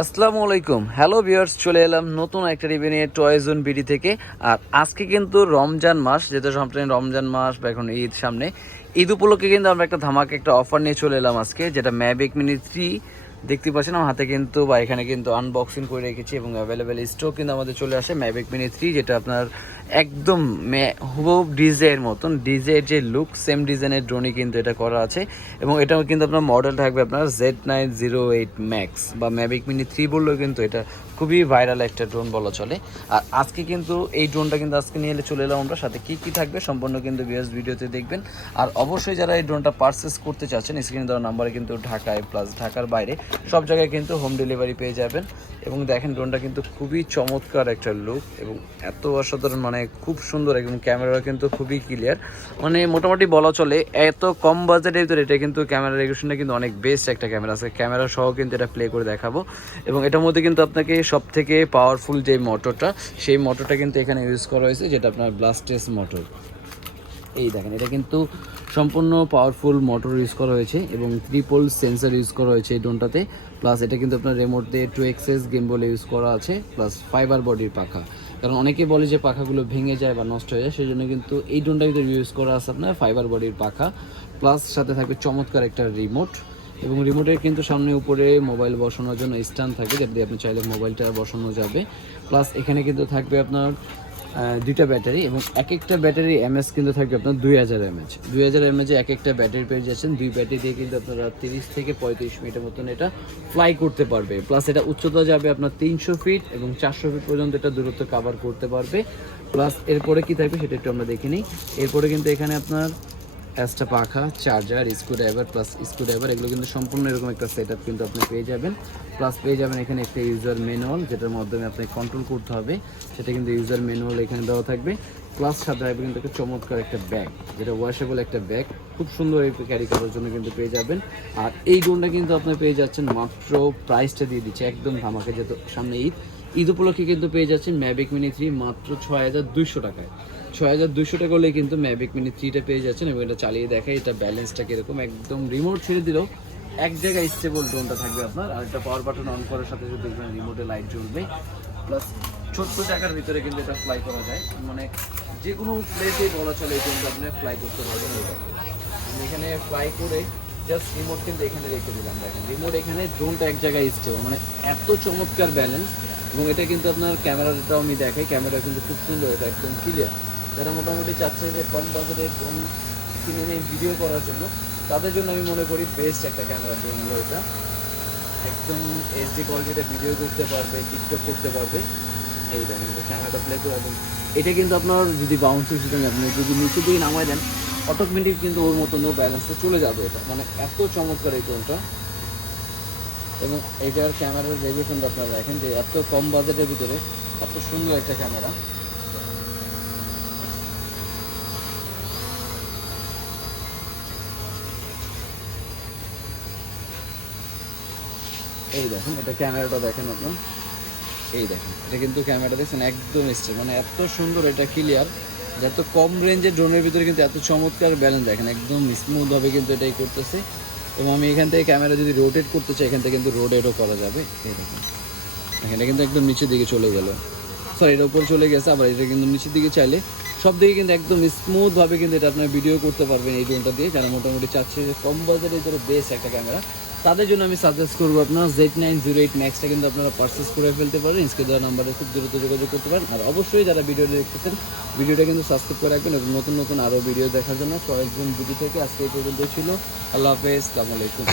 আসসালামু আলাইকুম। Hello viewers চলে এলাম নতুন একটা রিভিউ নিয়ে টয়জন বিডি থেকে। আর আজকে কিন্তু রমজান মাস যেটা সামনে রমজান মাস বা এখন ঈদ সামনে, ঈদ উপলক্ষে কিন্তু আমরা একটা ধামাকে একটা অফার নিয়ে চলে এলাম আজকে, যেটা ম্যাবিক মিনি থ্রি দেখতে পাচ্ছেন আমার হাতে কিন্তু বা এখানে কিন্তু আনবক্সিং করে রেখেছি এবং অ্যাভেলেবেল স্টক কিন্তু আমাদের চলে আসে ম্যাবিক মিনি থ্রি যেটা আপনার একদম মে- হুবহু ডিজের মতন। ডিজের যে লুক সেম ডিজাইনের ড্রোনই কিন্তু এটা করা আছে। এবং এটাও কিন্তু আপনার মডেল থাকবে আপনার Z nine zero eight max বা ম্যাবিক মিনি থ্রি বললেও কিন্তু এটা খুবই ভাইরাল একটা ড্রোন বলা চলে। আর আজকে কিন্তু এই ড্রোনটা কিন্তু আজকে নিয়ে এলে চলে এলাম আমরা। সাথে কী কী থাকবে সম্পূর্ণ কিন্তু বিএস ভিডিওতে দেখবেন। আর অবশ্যই যারা এই ড্রোনটা পারচেস করতে চাচ্ছেন স্ক্রিনে দেওয়া নাম্বারে কিন্তু ঢাকায় প্লাস ঢাকার বাইরে সব জায়গায় কিন্তু হোম ডেলিভারি পেয়ে যাবেন। এবং দেখেন ড্রোনটা কিন্তু খুবই চমৎকার একটা লুক এবং এত অসাধারণ মানে খুব সুন্দর এবং ক্যামেরা কিন্তু খুবই ক্লিয়ার মানে মোটামুটি বলা চলে, এত কম বাজেটের ভিতরে এটা কিন্তু ক্যামেরা রেগুলেশনটা কিন্তু অনেক বেস্ট একটা ক্যামেরা আছে। ক্যামেরা সহ কিন্তু এটা প্লে করে দেখাবো। এবং এটার মধ্যে কিন্তু আপনাকে সব থেকে পাওয়ারফুল যে মোটরটা সেই মোটরটা কিন্তু এখানে ইউজ করা হয়েছে, যেটা আপনার ব্লাস্টেস মোটর এই দেখেন, এটা কিন্তু সম্পূর্ণ পাওয়ারফুল মোটর ইউজ করা হয়েছে এবং ত্রিপল সেন্সার ইউজ করা হয়েছে এই ড্রোনটাতে। প্লাস এটা কিন্তু আপনার রিমোট দিয়ে টু এক্সেস গেম বলে ইউজ করা আছে প্লাস ফাইবার বডির পাখা। কারণ অনেকে বলে যে পাখাগুলো ভেঙে যায় বা নষ্ট হয়ে যায় সেই জন্য কিন্তু এই ড্রোনটা কিন্তু ইউজ করা আছে আপনার ফাইবার বডির পাখা। প্লাস সাথে থাকবে চমৎকার একটা রিমোট এবং রিমোটের কিন্তু সামনে উপরে মোবাইল বসানোর জন্য স্ট্যান্ড থাকে দিয়ে আপনি চাইলে মোবাইলটা বসানো যাবে। প্লাস এখানে কিন্তু থাকবে আপনার দুইটা ব্যাটারি এবং এক একটা ব্যাটারি এমএস কিন্তু থাকবে আপনার দুই হাজার এমএচ। দুই হাজার এমএচে এক একটা ব্যাটারি পেয়ে যাচ্ছেন। দুই ব্যাটারি দিয়ে কিন্তু আপনারা তিরিশ থেকে পঁয়ত্রিশ মিনিটের মতন এটা ফ্লাই করতে পারবে। প্লাস এটা উচ্চতা যাবে আপনার তিনশো ফিট এবং চারশো ফিট পর্যন্ত এটা দূরত্ব কাভার করতে পারবে। প্লাস এরপরে কি থাকবে সেটা একটু আমরা দেখে নিই। এরপরে কিন্তু এখানে আপনার অ্যাসটা পাখা charger screw driver plus screw driver এগুলো কিন্তু সম্পূর্ণ এরকম একটা সেট কিন্তু আপনি পেয়ে যাবেন। প্লাস পেয়ে যাবেন এখানে একটা ইউজার ম্যানুয়াল যেটার মাধ্যমে আপনি কন্ট্রোল করতে হবে। সেটা কিন্তু ইউজার ম্যানুয়াল এখানে দেওয়া থাকবে। প্লাস সাথে থাকবে কিন্তু একটা চমৎকার একটা ব্যাগ যেটা ওয়াশেবল একটা ব্যাগ খুব সুন্দর এই ক্যারি করার জন্য কিন্তু পেয়ে যাবেন। আর এই ড্রোনটা কিন্তু আপনি পেয়ে যাচ্ছেন মাত্র প্রাইসটা দিয়ে দিচ্ছে, একদম ধামাকে যেহেতু সামনে ঈদ। ঈদ উপলক্ষে কিন্তু পেয়ে যাচ্ছেন ম্যাবিক মিনি থ্রি মাত্র ছয় হাজার দুইশো টাকায়। ছয় হাজার দুশো টাকা হলে কিন্তু ম্যাভিক মিনি থ্রিটা পেয়ে যাচ্ছেন এবং এটা চালিয়ে দেখায় এটা ব্যালেন্সটা কীরকম, একদম রিমোট ছেড়ে দিলেও এক জায়গায় স্টেবল ড্রোনটা থাকবে আপনার। আর একটা পাওয়ার বাটন অন করার সাথে সাথে দেখবেন রিমোটে লাইট জ্বলবে। প্লাস ছোট্ট জায়গার ভিতরে কিন্তু এটা ফ্লাই করা যায়। মানে যে কোনো প্লেসে বলা চলে এই ড্রোনটা আপনি ফ্লাই করতে পারবেন। এখানে ফ্লাই করে জাস্ট রিমোট কিন্তু এখানে রেখে দিলাম। দেখেন রিমোট এখানে ড্রোনটা এক জায়গায় স্টেবল মানে এত চমৎকার ব্যালেন্স এবং এটা কিন্তু আপনার ক্যামেরাটাও আমি দেখাই ক্যামেরা কিন্তু খুব সুন্দর, এটা একদম ক্লিয়ার যারা মোটামুটি চাচ্ছে যে কম বাজেটের ড্রোন কিনে নিয়ে ভিডিও করার জন্য, তাদের জন্য আমি মনে করি বেস্ট একটা ক্যামেরা ড্রোন হলো এটা। একদম এইচডি কোয়ালিটিতে ভিডিও করতে পারবে টিকটক করতে পারবে। এই দেখেন ক্যামেরাটা প্লে করে এবং এটা কিন্তু আপনার যদি বাউন্সিং সিস্টেম আপনি যদি নিচে দিকে নামায় দেন অটোমেটিক কিন্তু ওর মতো নো ব্যালেন্সে চলে যাবে এটা। মানে এত চমৎকার এই ড্রোনটা এবং এটার ক্যামেরার রেগুলেশনটা আপনারা দেখেন যে এত কম বাজেটের ভিতরে এত সুন্দর একটা ক্যামেরা এই দেখেন, এটা ক্যামেরাটা দেখেন আপনার এই দেখেন, এটা কিন্তু ক্যামেরা দেখছেন একদম এসছে মানে এত সুন্দর, এটা ক্লিয়ার এত কম রেঞ্জের ড্রোনের ভিতরে কিন্তু এত চমৎকার ব্যালেন্স দেখেন, একদম স্মুথভাবে কিন্তু এটাই করতেছে। এবং আমি এখান থেকে ক্যামেরা যদি রোটেট করতে চাই, এখান থেকে কিন্তু রোটেটও করা যাবে। এই দেখেন এটা কিন্তু একদম নিচের দিকে চলে গেল। সরি এটা উপর চলে গেছে, আবার এটা কিন্তু নিচের দিকে চাইলে সব দিকে কিন্তু একদম স্মুথভাবে কিন্তু এটা আপনার ভিডিও করতে পারবেন এই ড্রোনটা দিয়ে। যারা মোটামুটি চাচ্ছে কম বাজারে ধরো বেস্ট একটা ক্যামেরা তাদের জন্য আমি সাজেস্ট করব আপনার জেড নাইন জিরো এইট ম্যাক্সটা কিন্তু আপনারা পারচেস করে ফেলতে পারেন। স্ক্রিন দেওয়া নাম্বারে খুব দ্রুত যোগাযোগ করতে পারেন। আর অবশ্যই যারা ভিডিওটা দেখতেছেন ভিডিওটা কিন্তু সাবস্ক্রাইব করে রাখবেন এবং নতুন নতুন আরও ভিডিও দেখার জন্য কয়েকজন ভিডিও থেকে আজকে এই পর্যন্ত ছিল। আল্লাহ হাফেজ আসসালামু আলাইকুম।